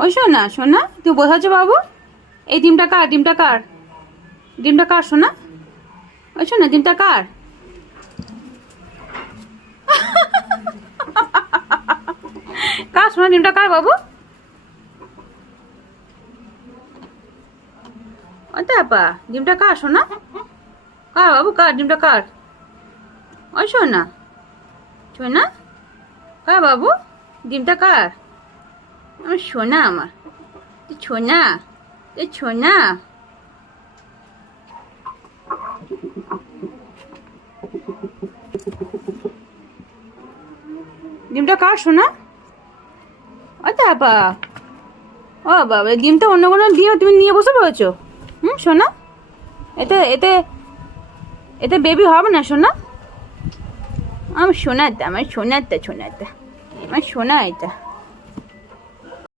ওই শোনা শোনা তুই বোঝাচ্ছ বাবু। এই ডিমটা কার, ডিমটা কার, ডিমটা কার শোনা? ওই শোনা ডিমটা কার? কার শোনা ডিমটা কার বাবু? ও তাপা ডিমটা কার শোনা? কার বাবু, কার ডিমটা কার? ওই শোনা শোনা কার বাবু, ডিমটা কার? আমার সোনা, আমার তুই ছোনা, তুই ছোনা। ডিমটা কার শোনা? ও তাপা, ও বাবা ডিমটা অন্য কোনো ডিম তুমি নিয়ে বসে পড়েছো। শোনা, এতে এতে এতে বেবি হবে না শোনা। আমার সোনাটা, আমার সোনাটা, সোনাটা আমার সোনা এটা।